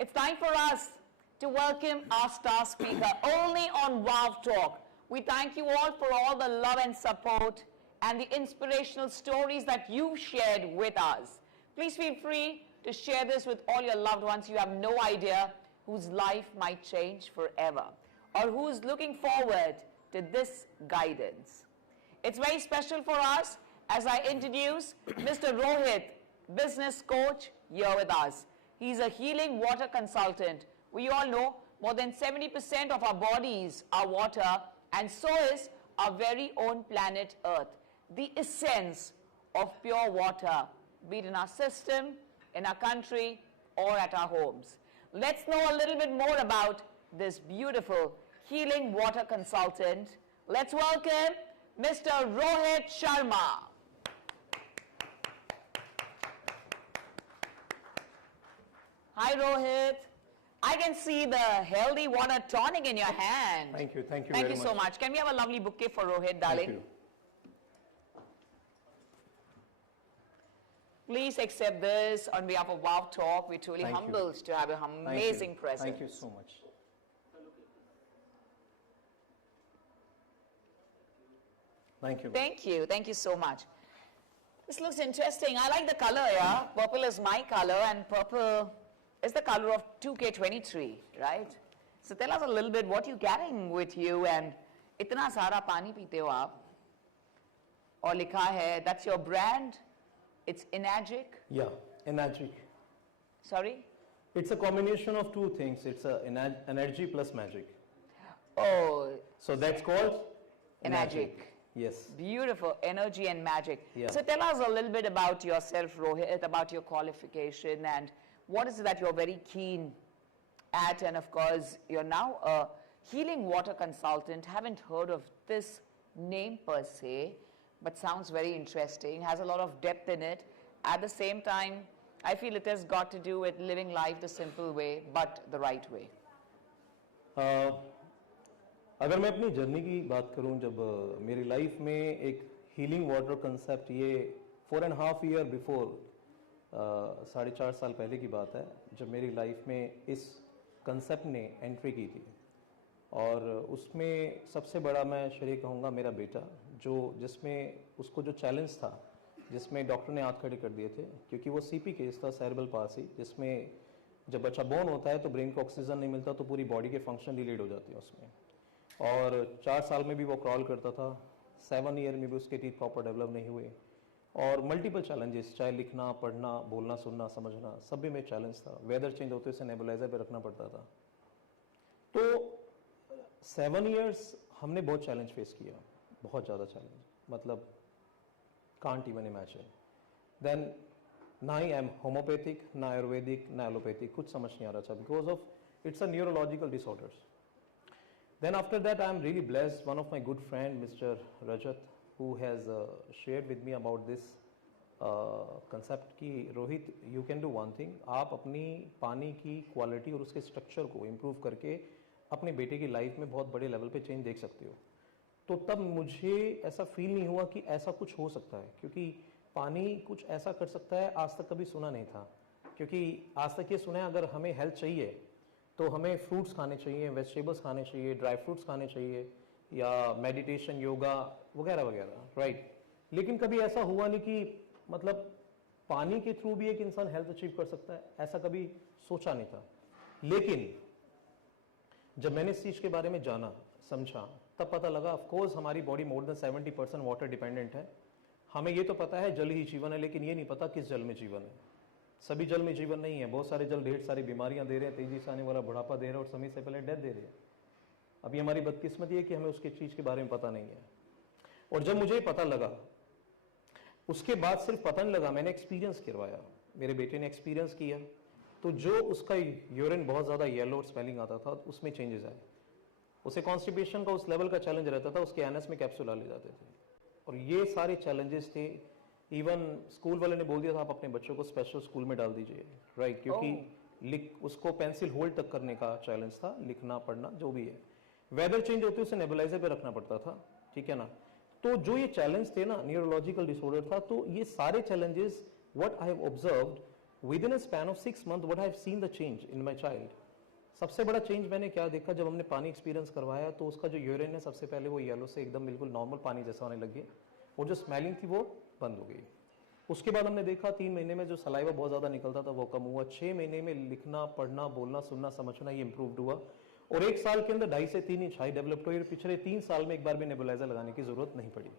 It's time for us to welcome our star speaker only on Wow Talk. We thank you all for all the love and support and the inspirational stories that you've shared with us. Please feel free to share this with all your loved ones. You have no idea whose life might change forever or who's looking forward to this guidance. It's very special for us as I introduce Mr. Rohit, business coach, here with us. He's a healing water consultant. We all know more than 70% of our bodies are water, and so is our very own planet Earth. The essence of pure water, be it in our system, in our country, or at our homes. Let's know a little bit more about this beautiful healing water consultant. Let's welcome Mr. Rohit Sharma. Hi Rohit. I can see the healthy water tonic in your hand. Thank you very much. Thank you so much. Can we have a lovely bouquet for Rohit, darling? Thank you. Please accept this on behalf of Wow Talk. We're truly humbled to have an amazing presence. Thank you so much. Thank you. Thank you. Thank you so much. This looks interesting. I like the color, yeah. Purple is my color, and purple is the color of 2K23, right? So tell us a little bit what you're carrying with you, and इतना सारा पानी पीते हो आप, और लिखा है, that's your brand. It's Enagic. Yeah, Enagic. Sorry? It's a combination of two things. It's a energy plus magic. Oh. So that's called Enagic. Yes. Beautiful, energy and magic. Yeah. So tell us a little bit about yourself, Rohit, about your qualification, and what is it that you're very keen at? And of course, you're now a healing water consultant. Haven't heard of this name per se, but sounds very interesting, has a lot of depth in it. At the same time, I feel it has got to do with living life the simple way, but the right way. अगर मैं अपनी journey की बात करूं, जब मेरी life में एक हीलिंग वाटर कंसेप्ट, ये 4.5 ईयर बिफोर, 4.5 साल पहले की बात है, जब मेरी लाइफ में इस कंसेप्ट ने एंट्री की थी। और उसमें सबसे बड़ा मैं शरीक कहूँगा मेरा बेटा, जिसमें उसको जो चैलेंज था, जिसमें डॉक्टर ने हाथ खड़े कर दिए थे, क्योंकि वो सीपी केस था, सेरेब्रल पाल्सी, जिसमें जब बच्चा बोर्न होता है तो ब्रेन को ऑक्सीजन नहीं मिलता, तो पूरी बॉडी के फंक्शन डिलेड हो जाती है उसमें। और 4 साल में भी वो क्रॉल करता था, 7 ईयर में भी उसके टीथ प्रॉपर डेवलप नहीं हुए, और मल्टीपल चैलेंजेस, चाहे लिखना, पढ़ना, बोलना, सुनना, समझना, सब में चैलेंज था। वेदर चेंज होते उसे नेबुलाइजर पे रखना पड़ता था। तो 7 ईयर्स हमने बहुत चैलेंज फेस किया, बहुत ज़्यादा चैलेंज, मतलब कांट इवन इमेजिन। देन ना ही आई एम होम्योपैथिक, ना आयुर्वेदिक, ना एलोपैथिक, कुछ समझ नहीं आ रहा था, because of it's a neurological disorders. Then after that, I am really blessed. One of my good friend, Mr. Rajat, who has shared with me about this concept कि Rohit, you can do one thing. आप अपनी पानी की quality और उसके structure को improve करके अपने बेटे की लाइफ में बहुत बड़े लेवल पे चेंज देख सकते हो। तो तब मुझे ऐसा फील नहीं हुआ कि ऐसा कुछ हो सकता है, क्योंकि पानी कुछ ऐसा कर सकता है आज तक कभी सुना नहीं था। क्योंकि आज तक ये सुना है अगर हमें हेल्थ चाहिए तो हमें फ्रूट्स खाने चाहिए, वेजिटेबल्स खाने चाहिए, ड्राई फ्रूट्स खाने चाहिए, या मेडिटेशन, योगा वगैरह वगैरह, राइट। लेकिन कभी ऐसा हुआ नहीं कि मतलब पानी के थ्रू भी एक इंसान हेल्थ अचीव कर सकता है, ऐसा कभी सोचा नहीं था। लेकिन जब मैंने इस चीज के बारे में जाना, समझा, तब पता लगा ऑफ कोर्स हमारी body more than 70% water dependent है। हमें ये तो पता है जल ही जीवन है, लेकिन ये नहीं पता किस जल में जीवन है। सभी जल में जीवन नहीं है, बहुत सारे जल ढेर सारी बीमारियां दे रहे हैं, तेजी से आने वाला बुढ़ापा दे रहे हैं, और समय से पहले डेथ दे रहे हैं। अभी हमारी बदकिस्मती है कि हमें उसकी चीज के बारे में पता नहीं है। और जब मुझे पता लगा, उसके बाद सिर्फ पता नहीं लगा, मैंने एक्सपीरियंस करवाया, मेरे बेटे ने एक्सपीरियंस किया, तो जो उसका यूरिन बहुत ज्यादा येलो और स्मेलिंग आता था, उसमें चेंजेस आए। उसे कॉन्स्टिपेशन का उस लेवल का चैलेंज रहता था, उसके एनएस में कैप्सूल डाले जाते थे, और ये सारे चैलेंजेस थे। इवन स्कूल वाले ने बोल दिया था आप अपने बच्चों को स्पेशल स्कूल में डाल दीजिए, राइट, क्योंकि उसको पेंसिल होल्ड तक करने का चैलेंज था, लिखना पढ़ना जो भी है। वेदर चेंज होते उसे नेबुलाइजर पे रखना पड़ता था, ठीक है ना। तो जो ये चैलेंज थे ना, न्यूरोलॉजिकल डिसऑर्डर था, तो ये सारे challenges what I have observed with in a span of 6 months what I have seen the change in my child. सबसे बड़ा चेंज मैंने क्या देखा, जब हमने पानी एक्सपीरियंस करवाया तो उसका जो यूरिन है सबसे पहले वो येलो से एकदम बिल्कुल नॉर्मल पानी जैसा होने लग गया, और जो स्मेलिंग थी वो बंद हो गई. उसके बाद हमने देखा 3 महीने में जो सलाइवा बहुत ज़्यादा निकलता था वो कम हुआ. 6 महीने में लिखना, पढ़ना, बोलना, सुनना, समझना ये इंप्रूव्ड हुआ. और 1 साल के अंदर 2.5 से 3 इंच हाइट डेवलप हुई. और पिछले 3 साल में एक बार भी नेबुलाइजर लगाने की जरूरत नहीं पड़ी.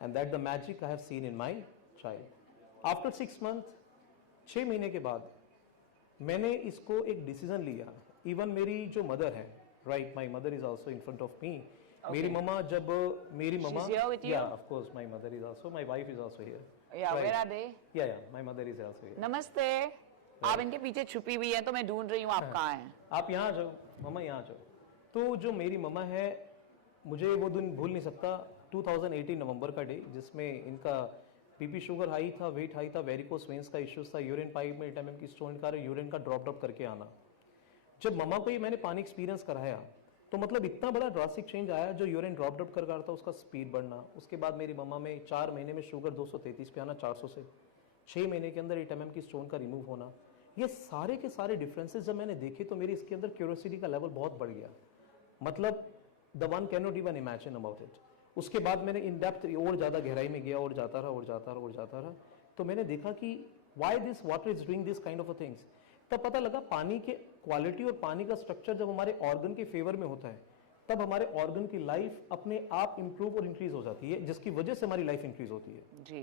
And that the magic I have seen in my child. After 6 months, 6 महीने के बाद मैंने इसको एक डिसीजन लिया. इवन मेरी जो मदर है, right, my mother is also in front of me. मेरी मम्मा, जब मेरी मम्मा, She's here with you? yeah, of course, my mother is also, my wife is also here. Yeah, Right. where are they? Yeah, my mother is also here. नमस्ते. आप इनके पीछे छुपी हुई हैं तो मैं ढूंढ रही हूँ आप कहाँ हैं. आप यहाँ आ जाओ, मम्मा यहाँ आ जाओ. तो जो मेरी मम्मा है, मुझे वो दिन भूल नहीं सकता. 2018 नवंबर का डे, जिसमें इनका बीपी शुगर हाई था, वेट हाई था, वेरिकोस वेन्स का इश्यूज था, यूरिन पाइप में 8 mm की स्टोन का, यूरिन का ड्रॉप करके आना. जब मम्मा को ये मैंने पानी एक्सपीरियंस कराया तो मतलब इतना बड़ा ड्रास्टिक चेंज आया. जो यूरिन ड्रॉप कर रहा था उसका स्पीड बढ़ना. उसके बाद मेरी मम्मा में 4 महीने में शुगर 233 पे आना 400 से. 6 महीने के अंदर 8 mm की स्टोन का रिमूव होना. ये सारे के सारे डिफरेंसेस जब मैंने देखे तो मेरी इसके अंदर क्यूरियोसिटी का लेवल बहुत बढ़ गया. मतलब the one can not even imagine about it. उसके बाद मैंने इन डेप्थ और ज़्यादा गहराई में गया और जाता रहा. तो मैंने देखा कि why this water is doing this kind of a things. तब पता लगा पानी के क्वालिटी और पानी का स्ट्रक्चर जब हमारे ऑर्गन के फेवर में होता है तब हमारे ऑर्गन की लाइफ अपने आप इंप्रूव और इंक्रीज हो जाती है, जिसकी वजह से हमारी लाइफ इंक्रीज होती है. जी.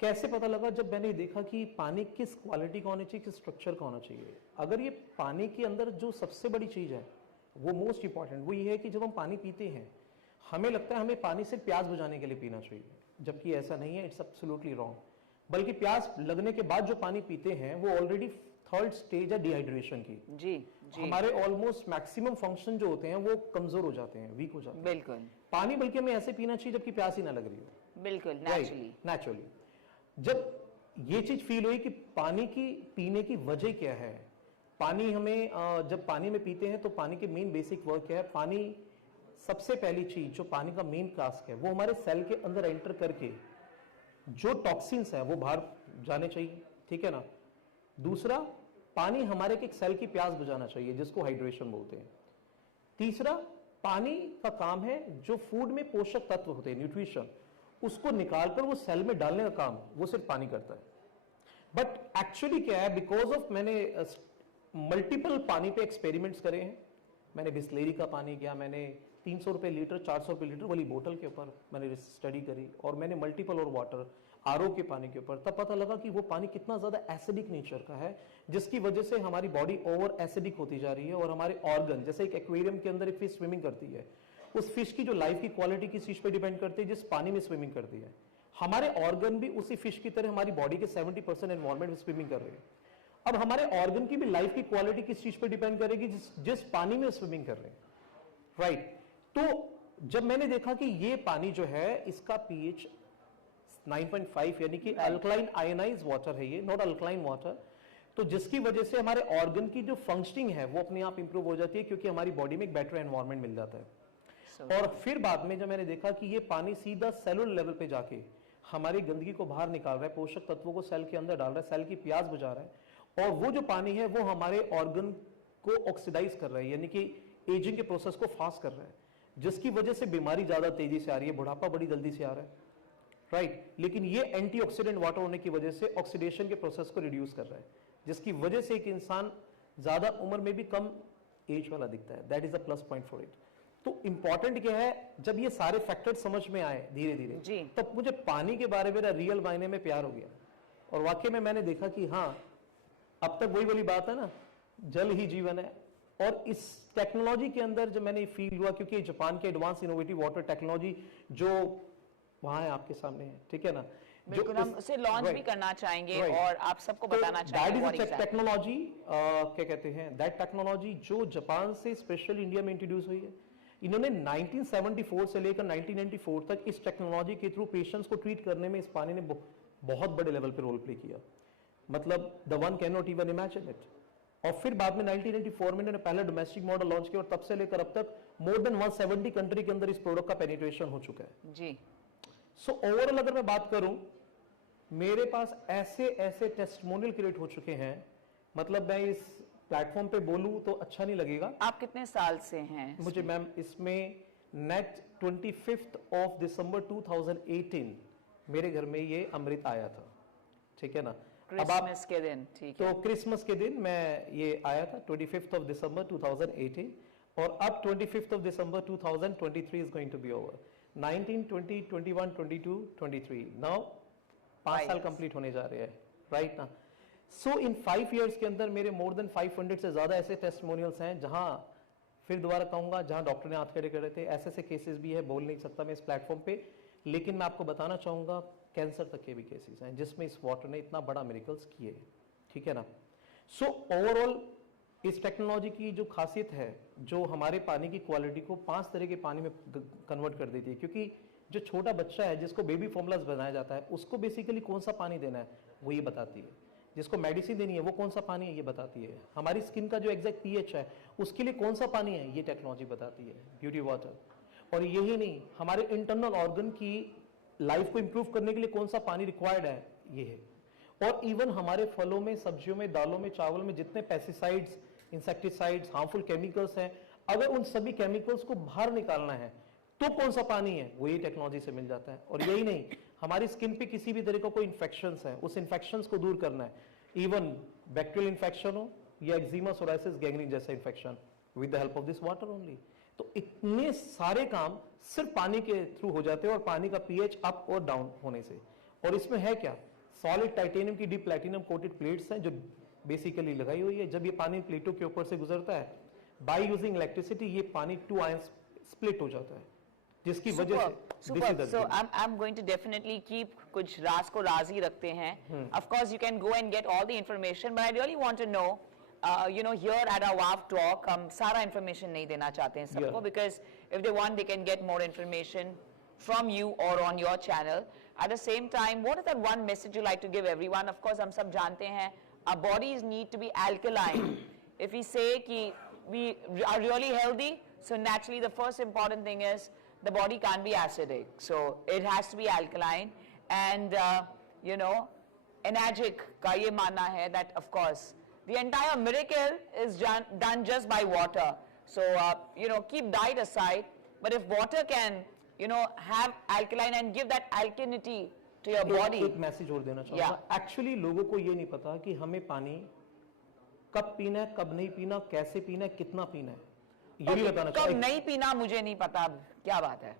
कैसे पता लगा? जब मैंने देखा कि पानी किस क्वालिटी का होना चाहिए, किस स्ट्रक्चर का होना चाहिए. अगर ये पानी के अंदर जो सबसे बड़ी चीज है वो मोस्ट इंपॉर्टेंट वो ये है कि जब हम पानी पीते हैं हमें लगता है हमें पानी सिर्फ प्यास बुझाने के लिए पीना चाहिए, जबकि ऐसा नहीं है. It's absolutely wrong. बल्कि प्यास लगने के बाद जो पानी पीते हैं वो ऑलरेडी थर्ड स्टेज है डिहाइड्रेशन की. जी. हमारे ऑलमोस्ट मैक्सिमम फंक्शन जो होते हैं वो कमजोर हो जाते हैं, वीक हो जाते हैं. बिल्कुल. पानी बल्कि हमें ऐसे पीना चाहिए जबकि प्यास ही ना लग रही हो. बिल्कुल नेचुरली. जब ये चीज फील हुई कि पानी की पीने की वजह क्या है, पानी हमें जब पानी में पीते हैं तो पानी के मेन बेसिक वर्क क्या है. पानी सबसे पहली चीज जो पानी का मेन टास्क है वो हमारे सेल के अंदर एंटर करके जो टॉक्सिन्स है वो बाहर जाने चाहिए, ठीक है ना. दूसरा, पानी हमारे एक सेल की प्यास बुझाना चाहिए जिसको हाइड्रेशन बोलते हैं. तीसरा, पानी का काम है जो फूड में पोषक तत्व होते हैं, न्यूट्रिशन, उसको निकालकर वो सेल में डालने का काम वो सिर्फ पानी करता है. बट एक्चुअली क्या है, बिकॉज ऑफ मैंने मल्टीपल पानी पे एक्सपेरिमेंट्स करे हैं. मैंने बिस्लेरी का पानी किया, मैंने 300 रुपए लीटर 400 रुपए लीटर वाली बोतल के ऊपर मैंने स्टडी करी, और मैंने मल्टीपल और वाटर आरओ के पानी के ऊपर. तब पता लगा कि वो पानी कितना ज्यादा एसिडिक नेचर का है, जिसकी वजह से हमारी बॉडी ओवर एसिडिक होती जा रही है. और हमारे ऑर्गन, जैसे एक एक्वेरियम के अंदर एक फिश स्विमिंग करती है, उस फिश की जो लाइफ की क्वालिटी किस चीज पे डिपेंड करती है, जिस पानी में स्विमिंग करती है. हमारे ऑर्गन भी उसी फिश की तरह हमारी बॉडी के 70% एनवायरमेंट में स्विमिंग कर रहे हैं. अब हमारे ऑर्गन की भी लाइफ की क्वालिटी किस चीज पे डिपेंड करेगी, जिस पानी में स्विमिंग कर रहे हैं, राइट. तो जब मैंने देखा कि ये पानी जो है इसका पीएच 9.5 यानी कि अल्कलाइन आयनाइज वाटर है, ये नॉट अल्कलाइन वाटर. तो जिसकी वजह से हमारे ऑर्गन की जो फंक्शनिंग है वो अपने आप इंप्रूव हो जाती है, क्योंकि हमारी बॉडी में एक बेटर एनवायरमेंट मिल जाता है. और फिर बाद में जब मैंने देखा कि ये पानी सीधा सेलुलर लेवल पे जाके हमारी गंदगी को बाहर निकाल रहा है, पोषक तत्वों को सेल के अंदर डाल रहा है, सेल की प्यास बुझा रहा है, और वो जो पानी है वो हमारे ऑर्गन को ऑक्सीडाइज कर रहा है, यानी कि एजिंग के प्रोसेस को फास्ट कर रहा है, जिसकी वजह से बीमारी ज्यादा तेजी से आ रही है, बुढ़ापा बड़ी जल्दी से आ रहा है, राइट. लेकिन ये एंटीऑक्सीडेंट वाटर होने की वजह से ऑक्सीडेशन के प्रोसेस को रिड्यूस कर रहा है, जिसकी वजह से एक इंसान ज्यादा उम्र में भी कम एज वाला दिखता है. That is the plus point for it. तो इंपॉर्टेंट क्या है, जब ये सारे फैक्टर्स समझ में आए धीरे धीरे, तब मुझे पानी के बारे में रियल मायने में प्यार हो गया. और वाकई में मैंने देखा कि हाँ, अब तक वही वाली बात है ना, जल ही जीवन है. और इस टेक्नोलॉजी के अंदर जब मैंने फील हुआ, क्योंकि जापान के एडवांस इनोवेटिव वाटर टेक्नोलॉजी जो वहां है आपके सामने है, ठीक है ना, बिल्कुल हम उसे लॉन्च भी करना चाहेंगे और आप सबको बताना चाहेंगे. दैट इज टेक्नोलॉजी, क्या कहते हैं, दैट टेक्नोलॉजी जो जापान से स्पेशल इंडिया में इंट्रोड्यूस हुई है. इन्होंने 1974 से लेकर 1994 तक इस टेक्नोलॉजी के थ्रू पेशेंट्स को ट्रीट करने में इस पानी ने बहुत बड़े लेवल पे रोल प्ले किया. मतलब the one can not even imagine it. और फिर बाद में 1994 में इन्होंने पहला डोमेस्टिक मॉडल लॉन्च किया, और तब से लेकर अब तक मोर देन 170 कंट्री के अंदर इस प्रोडक्ट का पेनिट्रेशन हो चुका है. जी. सो ओवरऑल अगर मैं बात करूं मेरे पास ऐसे ऐसे टेस्टिमोनियल क्रिएट हो चुके हैं, मतलब मैं इस प्लेटफॉर्म पे बोलूं तो अच्छा नहीं लगेगा। आप कितने साल से हैं? मुझे मैम इसमें नेट 25 ऑफ दिसंबर 2018 मेरे घर में ये अमृत आया था, ठीक है ना। क्रिसमस के दिन, ठीक है। तो क्रिसमस के दिन मैं ये आया था 25 ऑफ दिसंबर 2018, और अब 25 of December 2023 is going to be over. 19, 20, 21, 22, 23 now 5 साल कंप्लीट होने जा रहे हैं, राइट ना। सो इन 5 इयर्स के अंदर मेरे मोर देन 500 से ज्यादा ऐसे टेस्टिमोनियल्स हैं, जहां फिर दोबारा कहूंगा, जहां डॉक्टर ने हाथ खड़े करे थे। ऐसे ऐसे केसेस भी है, बोल नहीं सकता मैं इस प्लेटफॉर्म पे, लेकिन मैं आपको बताना चाहूंगा कैंसर तक के भी केसेस हैं जिसमें इस वाटर ने इतना बड़ा मिरेकल्स किए, ठीक है ना। सो ओवरऑल इस टेक्नोलॉजी की जो खासियत है, जो हमारे पानी की क्वालिटी को 5 तरह के पानी में कन्वर्ट कर देती है, क्योंकि जो छोटा बच्चा है जिसको बेबी फॉर्मुलास बनाया जाता है, उसको बेसिकली कौन सा पानी देना है वो ये बताती है। जिसको मेडिसिन देनी है वो कौन सा पानी है ये बताती है। हमारी स्किन का जो एग्जैक्ट पीएच है उसके लिए कौन सा पानी है ये टेक्नोलॉजी बताती है, ब्यूटी वाटर। और यही नहीं, हमारे इंटरनल ऑर्गन की लाइफ को इंप्रूव करने के लिए कौन सा पानी रिक्वायर्ड है ये है। और इवन हमारे फलों में, सब्जियों में, दालों में, चावल में जितने पेस्टिसाइड्स, इंसेक्टिसाइड्स, हार्मफुल केमिकल्स हैं, अगर उन सभी केमिकल्स को बाहर निकालना है तो कौन सा पानी है वो ये टेक्नोलॉजी से मिल जाता है। और यही नहीं, हमारी स्किन पे किसी भी तरह का कोई इन्फेक्शंस है, उस इन्फेक्शंस को दूर करना है, इवन बैक्टीरियल इन्फेक्शन हो या एक्जिमा, सोरायसिस, गैंग्रीन जैसा infection, with the help of this water only. तो इतने सारे काम सिर्फ पानी के थ्रू हो जाते हैं, और पानी का पीएच अप और डाउन होने से। और इसमें है क्या, सॉलिड टाइटेनियम की डीप प्लैटिनम कोटेड प्लेट्स हैं जो बेसिकली लगाई हुई है। जब ये पानी प्लेटों के ऊपर से गुजरता है, बाय यूजिंग इलेक्ट्रिसिटी ये पानी 2 आयंस स्प्लिट हो जाता है, जिसकी वजह से Super. So I'm going to definitely keep कुछ राज को राज ही रखते हैं. Of course you can go and get all the information, but I really want to know, you know, here at our WAV talk हम सारा information नहीं देना चाहते हैं सबको, because if they want they can get more information from you or on your channel. At the same time, what is that one message you like to give everyone? Of course हम सब जानते हैं our bodies need to be alkaline. If we say कि we are really healthy, so naturally the first important thing is the body can't be acidic, so it has to be alkaline. And you know, Enagic का ये मानना है that of course the entire miracle is done just by water. So you know, keep diet aside, but if water can, you know, have alkaline and give that alkalinity to your body. एक message और देना चाहूँगा। Actually लोगों को ये नहीं पता कि हमें पानी कब पीना है, कब नहीं पीना, कैसे पीना है, कितना पीना है, ये भी बताना चाहिए। कब नहीं पीना मुझे नहीं पता, क्या बात है,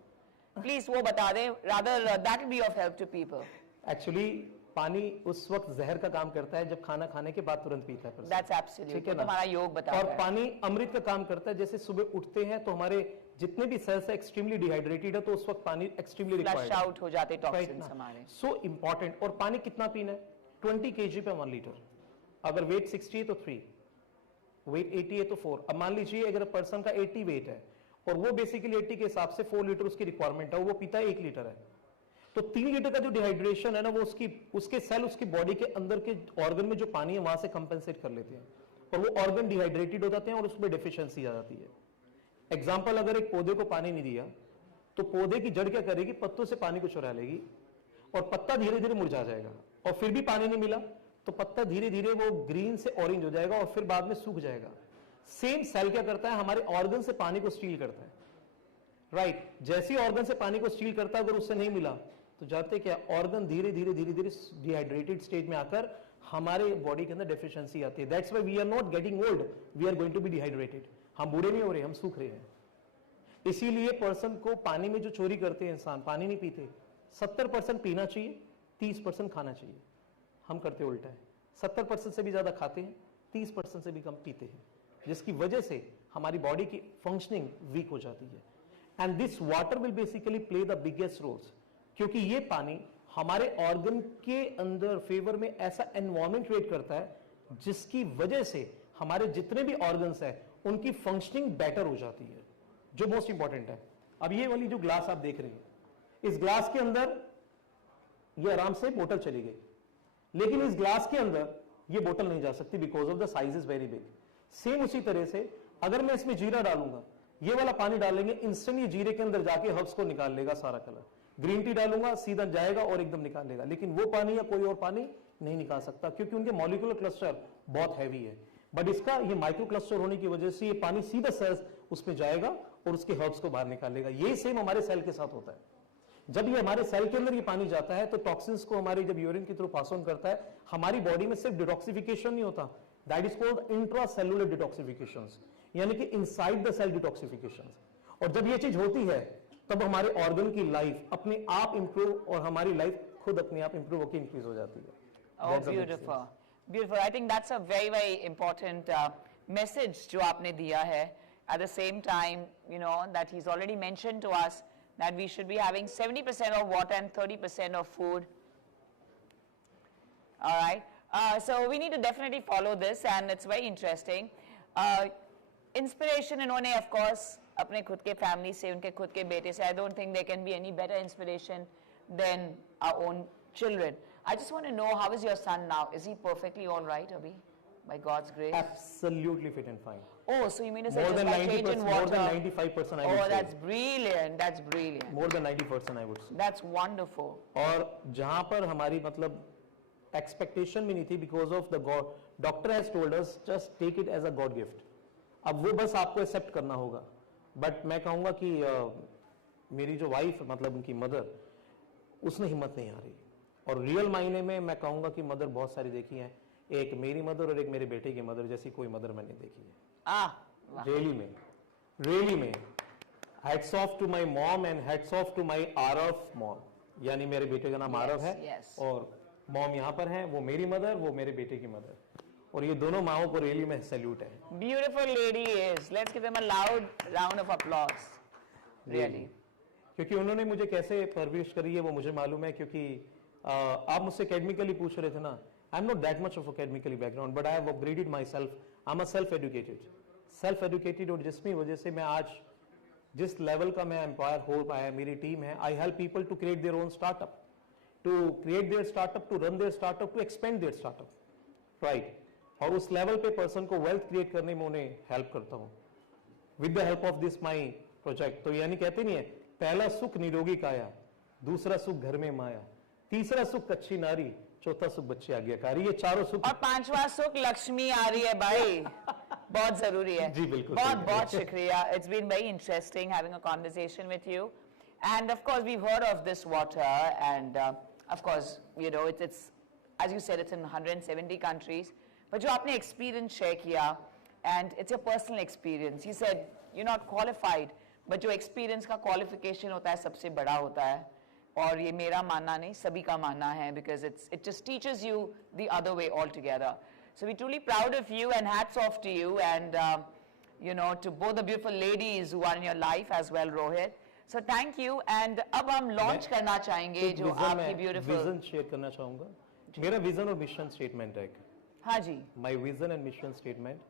प्लीज वो बता दें, rather that will be of help to people. Actually पानी उस वक्त जहर का काम करता है जब खाना खाने के बाद तुरंत पीता है। That's absolute. ठीक है ना? तुम्हारा योग बताता और है। पानी अमृत का काम करता है। जैसे सुबह उठते हैं तो हमारे जितने भी सेल्स है एक्सट्रीमली डिहाइड्रेटेड है, तो उस वक्त पानी एक्सट्रीमली रिक्वायर्ड फ्लश आउट हो जाते टॉक्सिन्स हमारे। So important. और पानी कितना पीना है? 20 kg पे 1 लीटर। अगर वेट 60 है तो 3, वेट 80 है तो 4। अब मान लीजिए अगर पर्सन का 80 वेट है और वो बेसिकली 80 के हिसाब से 4 लीटर उसकी रिक्वायरमेंट है, वो पीता है 1 लीटर है, तो 3 लीटर का जो डिहाइड्रेशन है ना, वो उसके सेल, उसकी बॉडी के अंदर के ऑर्गन में जो पानी है वहां से कंपेंसेट कर लेते हैं, और वो ऑर्गन डिहाइड्रेटेड हो जाते हैं और उसमें डेफिशिएंसी आ जाती है। एग्जाम्पल, अगर एक पौधे को पानी नहीं दिया तो पौधे की जड़ क्या करेगी? पत्तों से पानी को चुरा लेगी और पत्ता धीरे धीरे मुरझा जाएगा, और फिर भी पानी नहीं मिला तो पत्ता धीरे धीरे वो ग्रीन से ऑरेंज हो जाएगा और फिर बाद में सूख जाएगा। सेम सेल क्या करता है? हमारे ऑर्गन से पानी को स्टील करता है, राइट। जैसे ही ऑर्गन से पानी को स्टील करता है, अगर उससे नहीं मिला तो जाते क्या, ऑर्गन धीरे धीरे डिहाइड्रेटेड स्टेज में आकर हमारे बॉडी के अंदर डेफिशिएंसी आती है। That's why we are not getting old, we are going to be dehydrated. हम बूढ़े नहीं हो रहे, हम सूख रहे हैं। इसीलिए पर्सन को पानी में जो चोरी करते हैं इंसान, पानी नहीं पीते। 70% पीना चाहिए, 30% खाना चाहिए। हम करते उल्टा है, 70% से भी ज्यादा खाते हैं, 30% से भी कम पीते हैं, जिसकी वजह से हमारी बॉडी की फंक्शनिंग वीक हो जाती है। And this water will basically play the biggest roles, क्योंकि ये पानी हमारे ऑर्गन के अंदर फेवर में ऐसा एनवायरमेंट क्रिएट करता है जिसकी वजह से हमारे जितने भी ऑर्गन्स हैं उनकी फंक्शनिंग बेटर हो जाती है, जो मोस्ट इंपॉर्टेंट है। अब ये वाली जो ग्लास आप देख रहे हैं, इस ग्लास के अंदर ये आराम से बोतल चली गई, लेकिन इस ग्लास के अंदर ये बोतल नहीं जा सकती because of the size is very big. Same उसी तरह से अगर मैं इसमें जीरा डालूंगा, ये वाला पानी डालेंगे, इंस्टेंट ये जीरे के अंदर जाके हर्ब्स को निकाल लेगा सारा कलर। ग्रीन टी डालूंगा सीधा जाएगा और एकदम निकाल लेगा, लेकिन वो पानी या कोई और पानी नहीं निकाल सकता क्योंकि उनके मॉलिक्यूलर क्लस्टर बहुत हैवी है। बट इसका ये माइक्रो क्लस्टर होने की वजह से ये पानी सीधा सेल्स उसमें जाएगा और उसके हर्ब्स को बाहर निकालेगा। ये सेम हमारे सेल के साथ होता है। जब ये हमारे सेल के अंदर ये पानी जाता है तो टॉक्सिन्स को हमारी जब यूरिन के थ्रू पास ऑन करता है, हमारी बॉडी में सिर्फ डिटॉक्सिफिकेशन नहीं होता, दैट इज कॉल्ड इंट्रासेलुलर डिटॉक्सिफिकेशंस, यानी कि इनसाइड द सेल डिटॉक्सिफिकेशंस। और जब ये चीज होती है तब हमारे ऑर्गन की लाइफ अपने आप इंप्रूव और हमारी लाइफ खुद अपने आप इंप्रूव होकर इंक्रीज हो जाती है। Oh, beautiful. Beautiful. I think that's a very, very important message जो आपने दिया है. At the same time, you know, that he's already mentioned to us that we should be having 70% of water and 30% of food. All right. So we need to definitely follow this, and it's very interesting. Inspiration इन्होंने, of course, अपने खुद के family से, उनके खुद के बेटे से. I don't think there can be any better inspiration than our own children. I just want to know, how is your son now? Is he perfectly all right, Abhi? By God's grace? Absolutely fit and fine. Oh, so you mean to say More just than by change in 90%, water? more than 95% I would Oh, say. that's brilliant. That's brilliant. More than 90% I would say. That's wonderful. और जहां पर हमारी मतलब expectation भी नहीं थी, because of the God, doctor has told us just take it as a God gift. अब वो बस आपको एक्सेप्ट करना होगा। बट मैं कहूंगा कि मेरी जो वाइफ मतलब उनकी मदर, उसने हिम्मत नहीं हारी। और रियल मायने में मैं कहूंगा कि मदर बहुत सारी देखी हैं, एक मेरी मदर और एक मेरे बेटे की मदर जैसी कोई मदर मैंने देखी है। रियली में hats off to my mom and hats off to my Aarav mom, यानी मेरे बेटे का नाम आरव है, और मॉम यहाँ पर है, वो मेरी मदर, वो मेरे बेटे की मदर, और ये दोनों माओं को रियली में सैल्यूट है। Beautiful lady is. Let's give them a loud round of applause. Really. क्योंकि उन्होंने मुझे कैसे परवरिश करी है वो मुझे मालूम है, क्योंकि आप मुझसे एकेडमिकली पूछ रहे थे ना, I am not that much of academically background, but I have upgraded my self. I am a self educated, और जिसकी वजह से मैं आज जिस लेवल का मैं एम्पायर हो पाया, मेरी टीम है, I help people to create their own startup, to create their startup, to run their startup, to expand their startup, right. और उस लेवल पे पर्सन को वेल्थ क्रिएट करने में उन्हें हेल्प करता हूँ with the help of this my project. तो यानी कहते नहीं है, पहला सुख निरोगी काया, दूसरा सुख घर में माया, तीसरा सुख अच्छी नारी, चौथा सुख बच्चे आज्ञाकारी, ये चारों सुख, और पांचवा सुख लक्ष्मी आ रही है भाई। बहुत जरूरी है। जी बिल्कुल। बहुत बहुत शुक्रिया। It's been very interesting having a conversation with you, and of course we've heard of this water, and of course you know it's as you said, it's in 170 countries. But जो आपने experience share किया, and it's your personal experience. You said you're not qualified, but जो experience का qualification होता है सबसे बड़ा होता है, और ये मेरा मानना नहीं, सभी का मानना है, because it just teaches you the other way altogether. So we're truly proud of you, and hats off to you, and you know, to both the beautiful ladies who are in your life as well, Rohit. So thank you, and अब हम launch करना चाहेंगे जो आपकी beautiful vision share करना चाहूंगा। मेरा vision और मिशन स्टेटमेंट है। हाँ जी। My vision and mission statement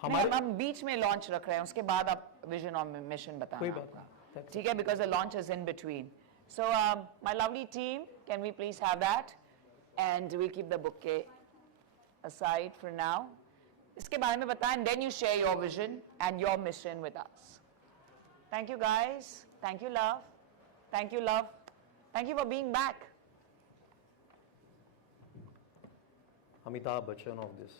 हम बीच में लॉन्च रख रहे हैं, उसके बाद आप विजन और मिशन बताना। कोई बात नहीं, ठीक है, because the launch is in between. So my lovely team, can we please have that, and we'll keep the bouquet aside for now. इसके बारे में बताएं, then you share your vision and your mission with us. Thank you guys. Thank you love. Thank you love. Thank you for being back. Amitabh Bachchan of this.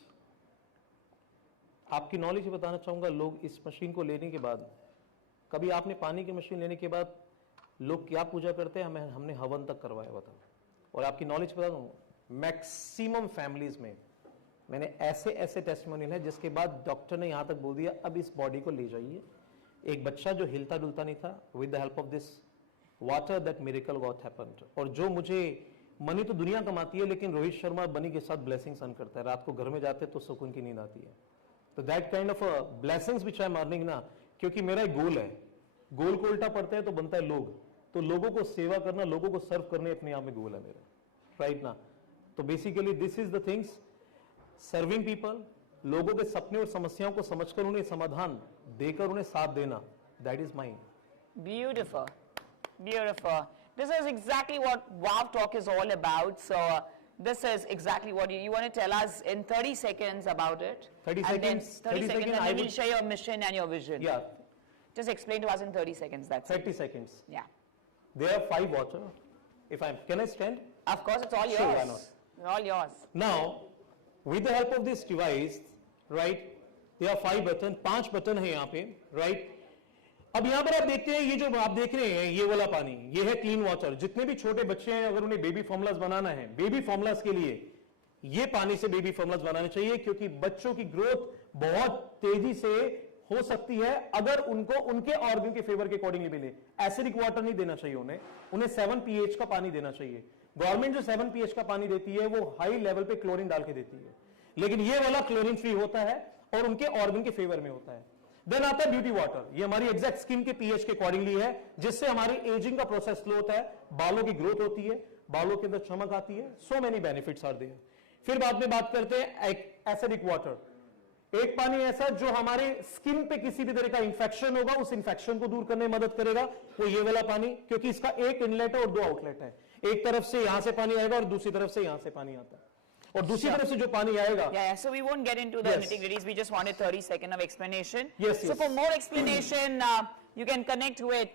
आपकी knowledge बताना चाहूंगा, लोग इस machine को लेने के बाद, कभी आपने पानी की मशीन लेने के बाद लोग क्या पूजा करते हैं, हमें हमने हवन तक करवाया हुआ था। और आपकी नॉलेज बता दूं, मैक्सिमम फैमिलीज में मैंने ऐसे ऐसे टेस्टिमोनियल है जिसके बाद डॉक्टर ने यहां तक बोल दिया अब इस बॉडी को ले जाइए। एक बच्चा जो हिलता डुलता नहीं था, with the help of this water that miracle got happened. और जो मुझे मनी तो दुनिया कमाती है, लेकिन रोहित शर्मा बनी के साथ ब्लेसिंग्स अर्न करता है, रात को घर में जाते तो सुकून की नींद आती है। तो that kind of blessings which I am earning ना, क्योंकि मेरा एक गोल है, गोल को उल्टा पड़ता है तो बनता है लोग, तो लोगों को सेवा करना, लोगों को सर्व करने अपने आप में गोल है मेरा, राइट ना। तो basically this is the things, serving people, लोगों के सपने और समस्याओं को समझकर उन्हें समाधान देकर उन्हें साथ देना, that is my. Beautiful, beautiful. This is exactly what Wow Talk is all about. So this is exactly what you want to tell us in 30 seconds about it. 30 and seconds. Then 30 seconds, and then we'll share your mission and your vision. Yeah. Just explain to us in 30 seconds. That's 30 it. seconds. Yeah. There are 5 water. Can I stand? Of course, it's all Sure, why yours. not? It's all yours. Now, with the help of this device, right, there are 5 button, 5 button है यहाँ पे, right? अब यहाँ पर आप देखते हैं, ये जो आप देख रहे हैं, ये वाला पानी, ये है क्लीन वाटर। जितने भी छोटे बच्चे हैं, अगर उन्हें बेबी फॉर्मुलास बनाना है, बेबी फॉर्मुलास के लिए ये पानी से बेबी फॉर्मुलास बनाने चाहिए, क्योंकि बच्चों की ग्रोथ बहुत तेजी से हो सकती है अगर उनको उनके ऑर्गन के फेवर के अकॉर्डिंगली मिले। एसिडिक वाटर नहीं देना चाहिए उन्हें 7 pH का पानी देना चाहिए। गवर्नमेंट जो 7 pH का पानी देती है वो हाई लेवल पे क्लोरीन डाल के देती है, लेकिन ये वाला क्लोरीन फ्री होता है और उनके ऑर्गन के फेवर में होता है। देन आता है ब्यूटी वाटर, ये हमारी एग्जैक्ट स्किन के पीएच के अकॉर्डिंगली है, जिससे हमारी एजिंग का प्रोसेस स्लो होता है, बालों की ग्रोथ होती है, बालों के अंदर चमक आती है। So many benefits are there. फिर बाद में बात करते हैं एसिडिक वाटर। एक पानी ऐसा जो हमारे स्किन पे किसी भी तरह का इंफेक्शन होगा, उस इंफेक्शन को दूर करने में मदद करेगा, वो ये वाला पानी, क्योंकि इसका एक इनलेट है और 2 आउटलेट है। एक तरफ से यहां से पानी आएगा और दूसरी तरफ से यहां से पानी आता है, और दूसरी तरफ से जो पानी आएगा। Yeah, so we won't get into the Yes. nitty-gritties. We just wanted 30 seconds of explanation. Yes, So yes. for more explanation, you can connect with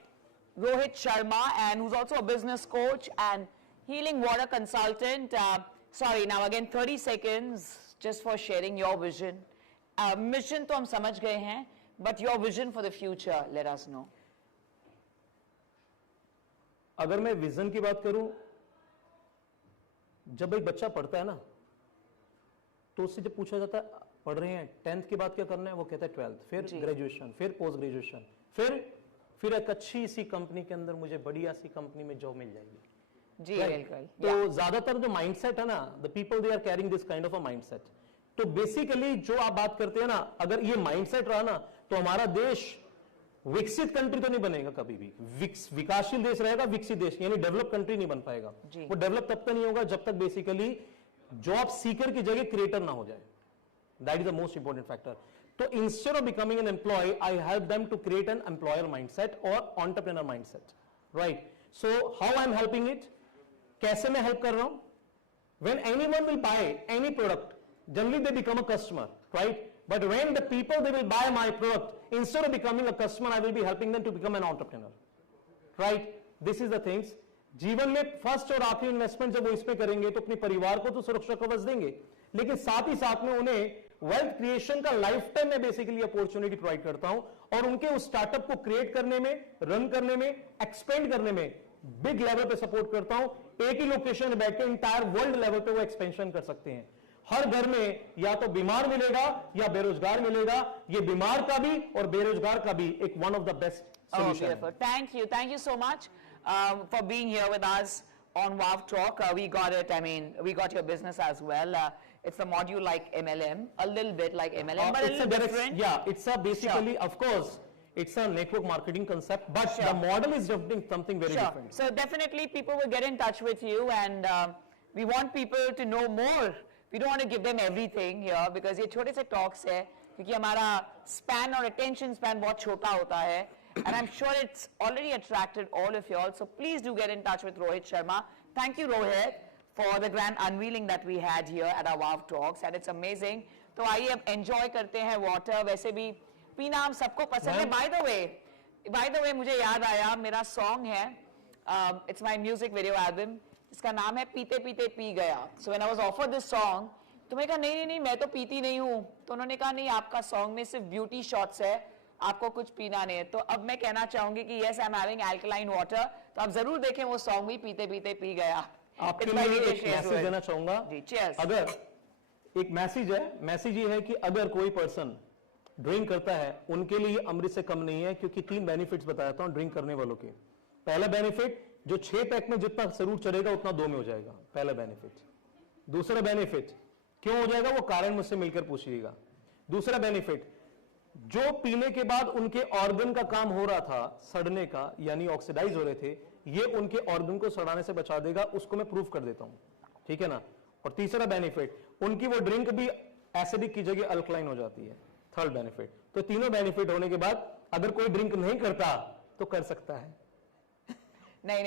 Rohit Sharma, and who's also a business coach and healing water consultant. Sorry, now again 30 seconds just for sharing your vision. Mission तो हम समझ गए हैं, but your vision for the future, let us know. अगर मैं vision की बात करूं, जब एक बच्चा पढ़ता है ना, तो उससे जब पूछा जाता है पढ़ रहे हैं 10th के बाद क्या करना है, वो कहता है 12th, फिर ग्रेजुएशन, फिर पोस्ट ग्रेजुएशन, फिर एक अच्छी सी कंपनी के अंदर मुझे बढ़िया सी कंपनी में जॉब मिल जाएगी। जी बिल्कुल। तो ज्यादातर जो माइंडसेट है ना, the people they are carrying this kind of a mindset. तो बेसिकली जो आप बात करते हैं ना, अगर ये माइंडसेट रहा ना, तो हमारा देश विकसित कंट्री तो नहीं बनेगा कभी भी, विकासशील देश रहेगा, विकसित देश यानी डेवलप कंट्री नहीं बन पाएगा। वो डेवलप तब तक नहीं होगा जब तक बेसिकली जॉब सीकर की जगह क्रिएटर ना हो जाए। That is the most important factor. तो instead of becoming an employ, I help them to create an employer mindset और entrepreneur mindset, right? So how I am helping it, कैसे मैं help कर रहा हूं? When anyone will buy any product, generally they become a customer, right? But when the people they will buy my product, instead of becoming a customer, I will be helping them to become an entrepreneur, right? This is the things. जीवन में first और आखिरी investment जब वो इसमें करेंगे तो अपने परिवार को तो सुरक्षा कवच देंगे, लेकिन साथ ही साथ में उन्हें वेल्थ क्रिएशन का लाइफ टाइम में बेसिकली अपॉर्चुनिटी प्रोवाइड करता हूं, और उनके उस स्टार्टअप को क्रिएट करने में, रन करने में, एक्सपेंड करने में बिग लेवल पे सपोर्ट करता हूं। एक ही लोकेशन में बैठ के इंटायर वर्ल्ड लेवल पे वो एक्सपेंशन कर सकते हैं। हर घर में या तो बीमार मिलेगा या बेरोजगार मिलेगा, ये बीमार का भी और बेरोजगार का भी एक one of the best Oh, solution है। beautiful. Thank you so much for being here with us on WOW Talk. We got it. I mean, we got your business as well. It's a module like MLM, a little bit like MLM, but a It's little direct- different. Yeah, it's a basically, of course, it's a network marketing concept, but the model is something very different. So definitely people will get in touch with you, and we want people to know more. We don't want to give them everything here because ये छोटे से talks है, क्योंकि हमारा span और attention span बहुत छोटा होता है, and I'm sure it's already attracted all of you all. So please do get in touch with Rohit Sharma. Thank you, Rohit, for the grand unveiling that we had here at our WOW Talks, and it's amazing. तो आइए अब enjoy करते हैं water. वैसे भी पीना हम सबको पसंद है. By the way, मुझे याद आया, मेरा song है, it's my music video album, इसका नाम है पीते पीते पी गया. So when I was offered this song, तो मैं कहा नहीं मैं तो पीती नहीं हूँ. तो उन्होंने कहा नहीं, आपका सॉन्ग में सिर्फ ब्यूटी शॉट्स है, आपको कुछ पीना नहीं है. तो अब मैं कहना चाहूंगी कि yes, I'm having alkaline water, तो आप जरूर देखें वो सॉन्ग भी पीते पीते पी गया. आपके लिए एक मैसेज देना चाहूंगा. जी, cheers. अगर एक मैसेज है, मैसेज ये है कि अगर कोई पर्सन ड्रिंक करता है, उनके लिए अमृत से कम नहीं है, क्योंकि 3 बेनिफिट्स बताता हूं ड्रिंक करने वालों के. पहला बेनिफिट, जो 6 पैक में जितना जरूर चढ़ेगा उतना 2 में हो जाएगा, पहला बेनिफिट. दूसरा बेनिफिट क्यों हो जाएगा, वो कारण मुझसे मिलकर पूछिएगा. दूसरा बेनिफिट, जो पीने के बाद उनके ऑर्गन का काम हो रहा था सड़ने का, यानी ऑक्सीडाइज हो रहे थे, ये उनके ऑर्गन को सड़ाने से बचा देगा. उसको मैं प्रूफ कर देता हूं, ठीक है ना. और तीसरा बेनिफिट, उनकी वो ड्रिंक भी एसिडिक की जगह अल्कलाइन हो जाती है. Third benefit. तो तीनों बेनिफिट होने के बाद अगर कोई ड्रिंक नहीं करता तो कर सकता है. नहीं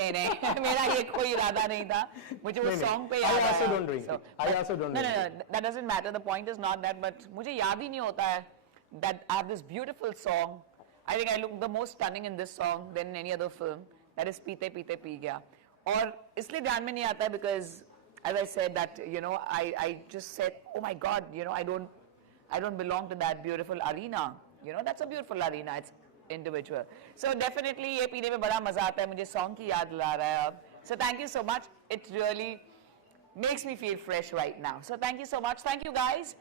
मेरा ये कोई इरादा नहीं था. मुझे वो सॉन्ग पे याद आया. I also don't drink. I also don't drink. No, that doesn't matter. The point is not that, but मुझे याद ही नहीं होता है that I have this beautiful song. I think I look the most stunning in this song than in any other film. that is पीते पीते P गया. और इसलिए ध्यान में नहीं आता because as I said that I just said, oh my God, I don't belong to that beautiful arena. That's a beautiful arena. It's individual. So definitely ये पीने में बड़ा मजा आता है. मुझे song की याद ला रहा है अब. So thank you so much. It really makes me feel fresh right now. So thank you so much. Thank you guys.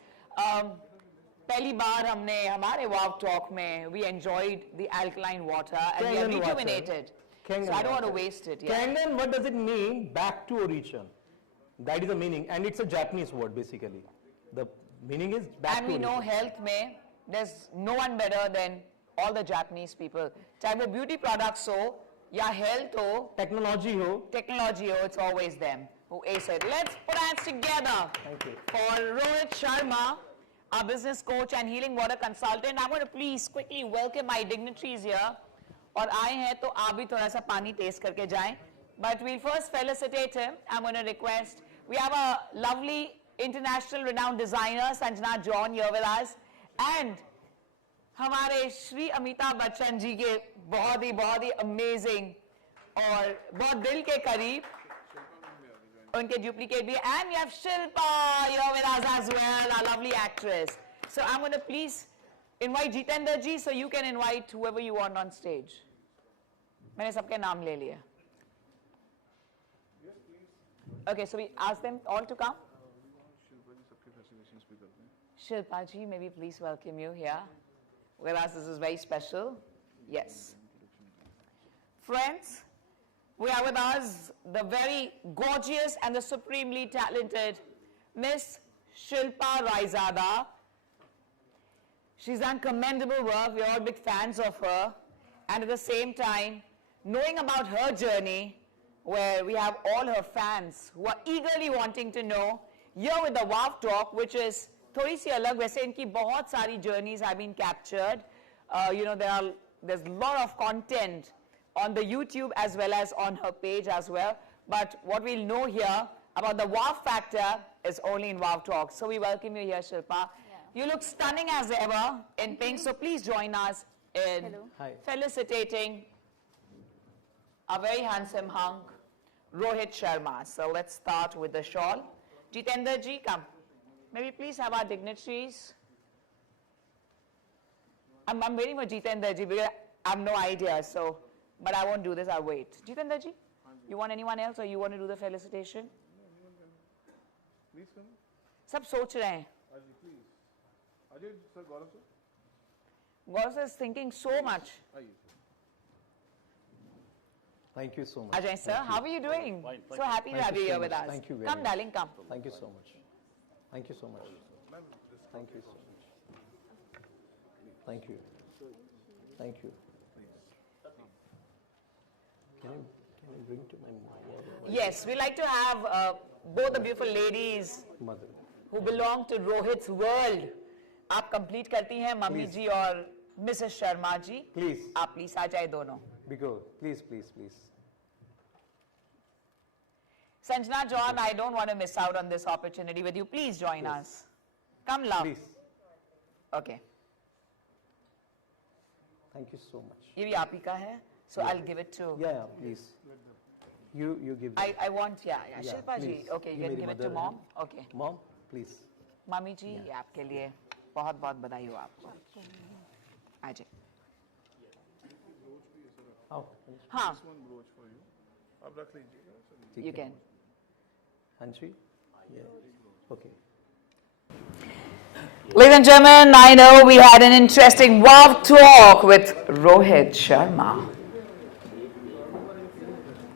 पहली बार हमने हमारे Wow Talk में we enjoyed the alkaline water and we are Kangen water. rejuvenated. Kangen So I don't want to water. waste it. Yeah. Kangen, what does it mean? Back to origin. That is the meaning, and it's a Japanese word basically. The meaning is back And to we know origin. health में there's no one better than all the Japanese people. चाहे वो beauty products हो या health हो, Technology ho. technology हो, it's always them who ace it. Let's put hands together Thank you. for Rohit Sharma, our business coach and healing water consultant. I'm going to please quickly welcome my dignitaries here. और आए हैं तो आप भी थोड़ा सा पानी test करके जाएं. But we'll first felicitate him. I'm going to request. We have a lovely international renowned designer Sanjana John here with us, and हमारे श्री अमिताभ बच्चन जी के बहुत ही amazing और बहुत दिल के करीब उनके duplicate भी. And we have Shilpa here with us as well, our lovely actress. So I'm going to please invite Jitendra ji, so you can invite whoever you want on stage. मैंने सबके नाम ले लिए. Okay, so we ask them all to come. Shilpa ji, maybe please welcome you here with us. This is very special. Yes. Friends, we have with us the very gorgeous and the supremely talented Miss Shilpa Raizada. She's done commendable work. We're all big fans of her. And at the same time, knowing about her journey, where we have all her fans who are eagerly wanting to know, here with the Wow Talk, which is थोड़ी सी अलग. वैसे इनकी बहुत सारी journeys have been captured. There's a lot of content on the YouTube as well as on her page as well. But what we'll know here about the wow factor is only in Wow Talk. So we welcome you here, Shilpa. Yeah. You look stunning as ever in pink. So please join us in Hello. Hi. felicitating a very handsome hunk, Rohit Sharma. So let's start with the shawl. Jitendra ji, come. Maybe please have our dignitaries. I'm waiting for Jitendra ji because I have no idea. So, but I won't do this. I'll wait. Jitendra ji, you want anyone else, or you want to do the felicitation? Please come. सब सोच रहे हैं. Ajay, please. Ajay, sir, Gaurav sir. Gaurav is thinking so much. Aye. Thank you so much. Ajay sir, Thank you. how are you doing? So happy to Thank have you you so here with much. us. Thank you very Come, much. darling, come. Thank you so much. Thank you so much. Thank you so much. Thank you. Thank you. Can you bring to my Yes, we like to have both the beautiful ladies mother? who belong to Rohit's world. आप complete करती हैं mummy Please. जी और Mrs. Sharma ji. Please. आप please आ जाए दोनों. Because, please. Sanjana John, I don't want to miss out on this opportunity with you. Please join us. Come, love. Please. Okay. Thank you so much. ये भी आप ही का है. So I'll give it to. Yeah, please. You give. I want, yeah. Yeah, Shilpa ji. please. Okay, you ये can मेरी give it to mother mom. है. Okay. Mom, please. Mummy जी, ये आपके लिए बहुत बहुत बधाई हो आपको. आ जाए. आओ. हाँ, One brooch for you. आप रख लीजिएगा. ठीक you है. can. Hanshi? Yeah. Okay. Ladies and gentlemen, I know we had an interesting wow talk with Rohit Sharma.